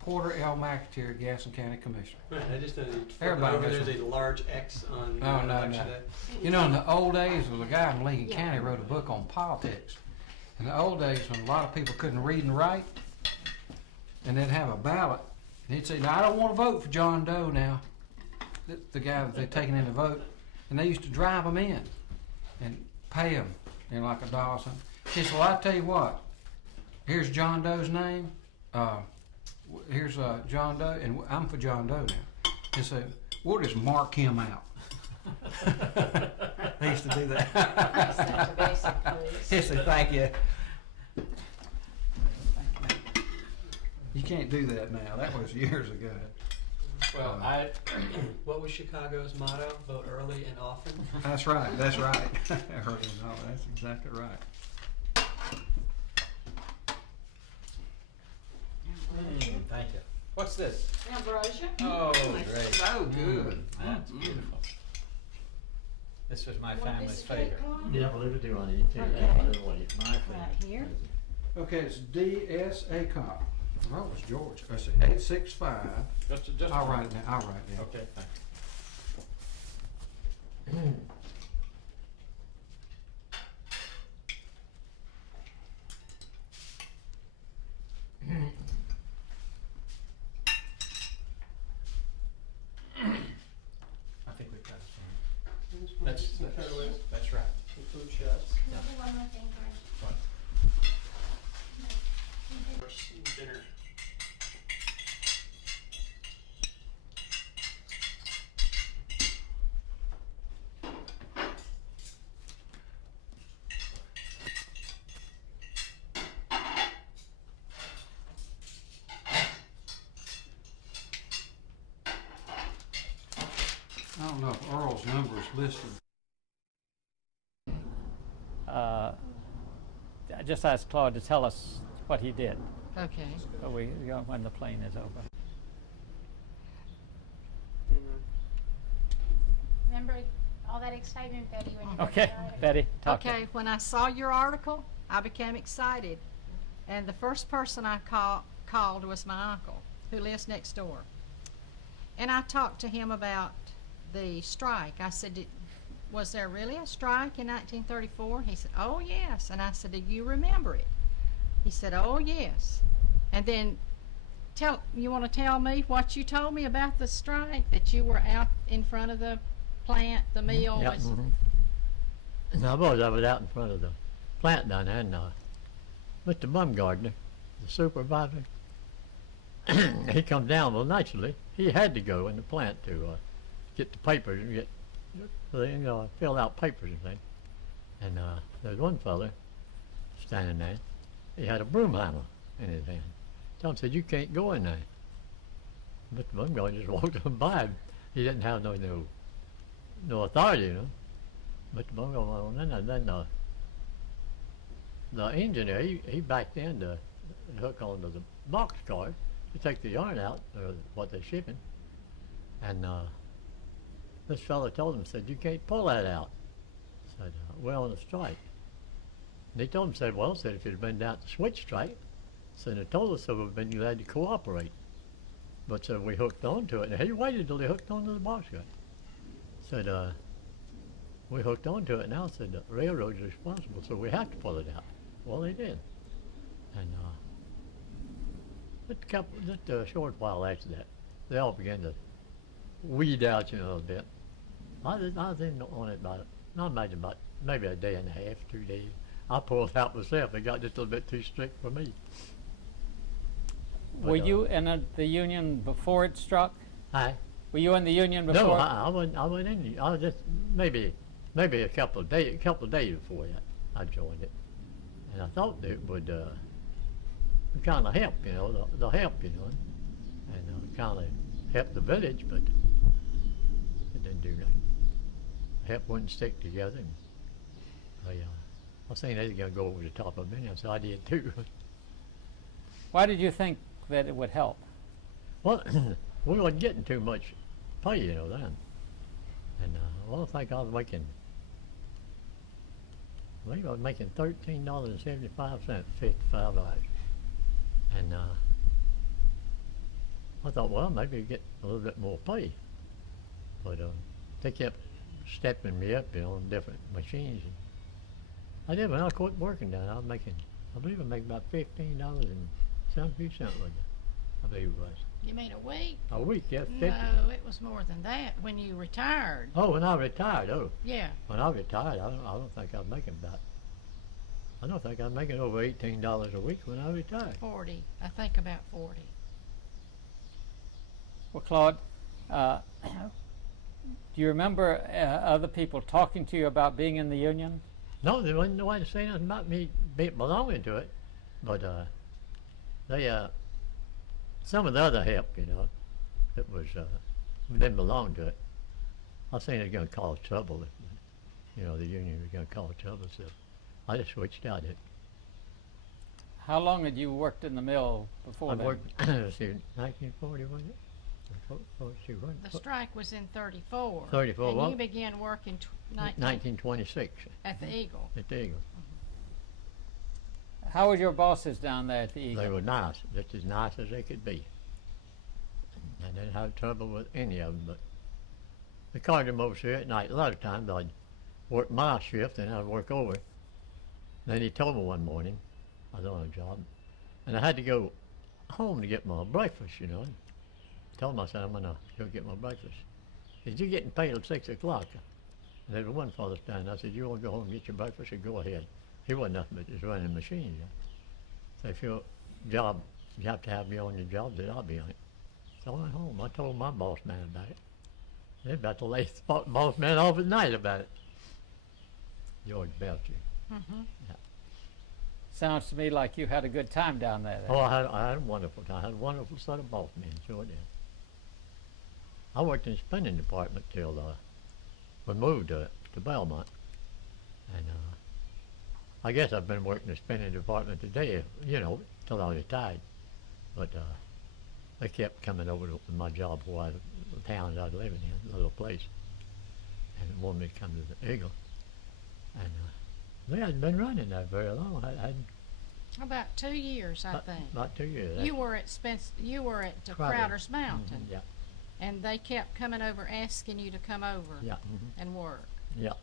Porter L. McAteer, Gaston County Commissioner. Right, I just noticed Everybody over gets there's a large X on Oh, no, Election no. Day. You know, in the old days, there was a guy in Lincoln County wrote a book on politics. In the old days, when a lot of people couldn't read and write, and they'd have a ballot, and he'd say, "Now, I don't want to vote for John Doe now," the guy that they'd taken in to vote, and they used to drive them in and pay them, like $1 or something. He said, "Well, I tell you what, here's John Doe's name, here's John Doe, and I'm for John Doe now." He said, "We'll just mark him out." They used to do that. Send to Bessie, please. He said, "Thank you." You can't do that now. That was years ago. Well, what was Chicago's motto? Vote early and often. That's right. That's right. Early and often. That's exactly right. Thank you. What's this? Ambrosia. Oh, It's great. so good. That's beautiful. This was my Want family's this cake, favorite. Claude? Yeah, well, they do on it too. Okay. That's my favorite. Right here. Okay, it's DSA Cop. Oh, it was George. That's 865. Just I'll write it down. I'll write it down. Okay, thank I think we've got it. That's right. The food shots. Can I do one more thing first? What? Dinner. I don't know if Earl's number is listed. I just asked Claude to tell us what he did Okay. when the plane is over. Remember all that excitement, Betty, when you read Okay, the article? Betty, talk to Okay, when I saw your article, I became excited. And the first person I called was my uncle, who lives next door. And I talked to him about the strike. I said, was there really a strike in 1934? He said, oh, yes. And I said, do you remember it? He said, oh, yes. And then you want to tell me what you told me about the strike, that you were out in front of the plant, the mill? Yep. was- And I was out in front of the plant down there, and Mr. Bumgardner, the supervisor, he come down. Well, naturally, he had to go in the plant to get the papers and fill out papers and things. And there's one fella standing there. He had a broom handle in his hand. Tom said, "You can't go in there." Mr. Bumgardner just walked on by him. He didn't have no authority, you know. Mr. Bumgardner, and then the engineer, he backed in to hook onto the box car to take the yarn out, or what they're shipping. And this fellow told him, said, "You can't pull that out." Said, "We're on a strike." And he told him, said, "Well," said, "if you'd been down to switch strike," said, "they told us, so we've been glad to cooperate." But so we hooked onto it, and he waited till he hooked onto the box car. Said, "We hooked onto it now," said, "the railroad's responsible, so we have to pull it out." Well, they did. And just a short while after that, they all began to weed out, you know, a bit. I was in on it about maybe a day and a half, 2 days. I pulled out myself. It got just a little bit too strict for me. Were you in the union before it struck? Hi. Were you in the union before? No, I wasn't in. I was just maybe a couple of days before that I joined it, and I thought that it would kind of help, you know, the help, you know, and kind of help the village, but it didn't do nothing. Help wouldn't stick together, and I was saying they were going to go over the top of me, so I did too. Why did you think that it would help? Well, we wasn't getting too much pay, you know, then. And I think I was making, I think I was making $13.75, 55 hours. And I thought, well, maybe I'd get a little bit more pay. But they kept stepping me up, you know, on different machines. And I did. When I quit working down, I was making, I believe I make about $15 and some few cents with it. I believe it was. You mean a week? A week, yeah, 50. No, it was more than that when you retired. Oh, when I retired, Yeah. When I retired, I don't think I was making over $18 a week when I retired. 40. I think about 40. Well, Claude, do you remember other people talking to you about being in the union? No, there wasn't nobody saying nothing about me belonging to it, but they some of the other help, you know, that was, didn't belong to it. I seen it was going to cause trouble, if, you know, the union was going to cause trouble, so I just switched out it. How long had you worked in the mill before I that? worked, let's see, 1940, wasn't it? The strike was in 34. 34, And well, you began working 1926 at the Eagle. at the Eagle. How were your bosses down there at the Eagle? They were nice, just as nice as they could be. I didn't have trouble with any of them, but the carter over here at night, a lot of times I'd work my shift and I'd work over. Then he told me one morning, I was on a job, and I had to go home to get my breakfast, you know. Told him, I said, I'm going to go get my breakfast. He said, you're getting paid at 6 o'clock. And there was one fellow standing. I said, you want to go home and get your breakfast? He said, go ahead. He wasn't nothing but just running machines. So if your job, you have to have me on your job, then I'll be on it. So I went home. I told my boss man about it. They're about to lay the boss man off at night about it. George Belcher. Mm-hmm. Yeah. Sounds to me like you had a good time down there. Oh, I had a wonderful time. I had a wonderful set of boss men, sure did. I worked in the spinning department till we moved to Belmont. And I guess I've been working in the spinning department today, you know, till I retired. But they kept coming over to my job for the town I was living in, a little place. And wanted me to come to the Eagle. And they hadn't been running that very long. I hadn't. About 2 years, I think. About 2 years. You were at You were at Crowder's Mountain, Yeah. and they kept coming over asking you to come over Yeah. and work. Yeah.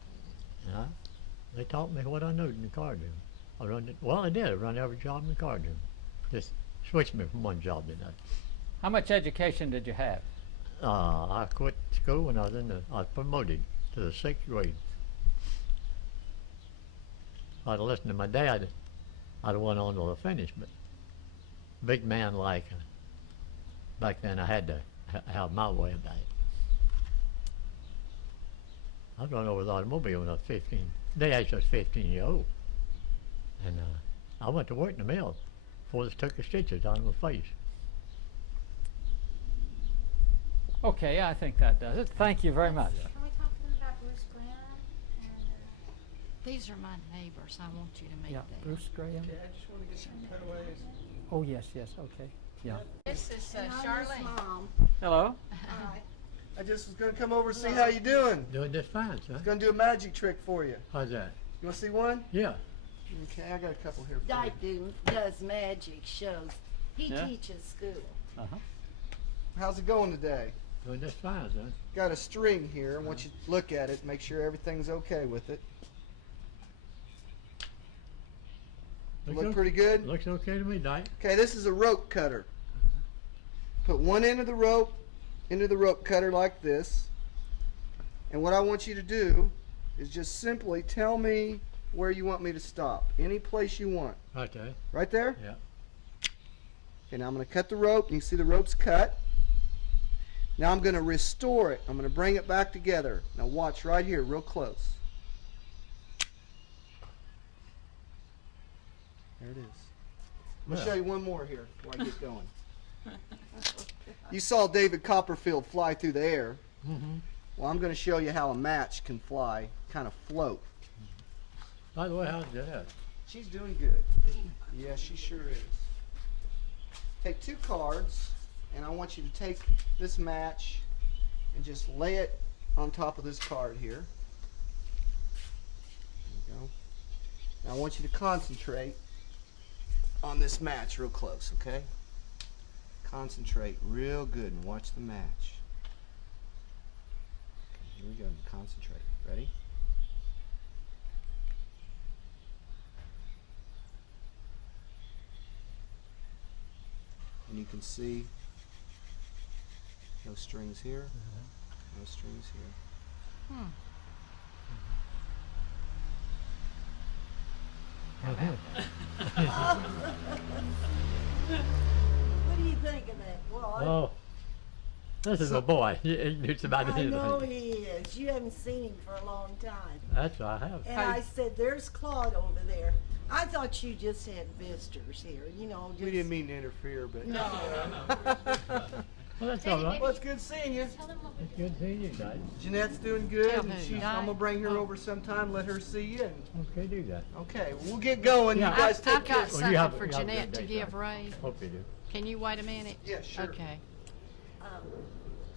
They taught me what I knew in the card room. I run it. Well, I did. I run every job in the card room. Just switched me from one job to another. How much education did you have? I quit school when I was promoted to the 6th grade. If I'd listened to my dad, I'd have went on till I finished, but big man like, back then I had to have my way about it. I run over the automobile when I was 15. They actually was 15 years old. And I went to work in the mill before they took the stitches out of my face. Okay, I think that does it. Thank you very much. Can we talk to them about Bruce Graham? These are my neighbors. I want you to meet Yeah, them. Bruce Graham. Okay, I just want to get some cutaways. Oh, yes, yes, okay. Yeah. This is And I'm his Charlene. mom. Hello. Hi. I just was gonna come over and see how you doing. Doing just fine, son. Gonna do a magic trick for you. How's that? You wanna see one? Yeah. Okay, I got a couple here for I you. does magic shows. He Yeah? teaches school. Uh-huh. How's it going today? Doing just fine, son. Got a string here. I want you to look at it, make sure everything's okay with it. Look pretty good? Looks okay to me, Dyke. Okay, this is a rope cutter. Put one end of the rope into the rope cutter like this. And what I want you to do is just simply tell me where you want me to stop. Any place you want. Right there. Right there? Yeah. Okay, now I'm going to cut the rope. You can see the rope's cut. Now I'm going to restore it. I'm going to bring it back together. Now watch right here, real close. There it is. I'm going to show you one more here before I get going. You saw David Copperfield fly through the air. Mm-hmm. Well, I'm going to show you how a match can fly, kind of float. By the way, how's that? She's doing good. Yeah, she sure is. Take two cards, and I want you to take this match and just lay it on top of this card here. There you go. Now I want you to concentrate on this match real close, okay? Concentrate real good and watch the match. Okay, here we go. Concentrate. Ready? And you can see no strings here, no strings here. What do you think of that, Claude? Oh, This is a boy. He knows about I know anything. he is. You haven't seen him for a long time. That's what I have. And I said, there's Claude over there. I thought you just had visitors here, you know. Just, We didn't mean to interfere, but. No. Well, that's all right. Well, it's good seeing you. Tell them what It's good seeing you guys. Jeanette's doing good, Tell and who? I'm gonna bring her over sometime. Let her see you. And, Okay, do that. okay, we'll get going. Yeah. You guys take I've care. got Well, you something have- for you have a good Jeanette to day, give son. Ray. Hope you do. Can you wait a minute? Yeah, sure. Okay.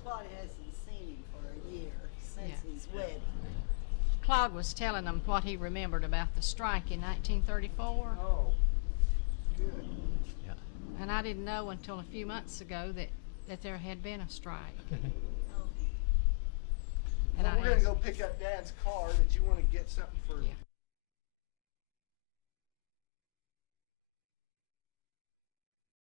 Claude hasn't seen him for a year since his wedding. Claude was telling them what he remembered about the strike in 1934, Oh, good. and I didn't know until a few months ago that there had been a strike. And Well, I we're gonna asked- go pick up Dad's car. Did you want to get something for Yeah.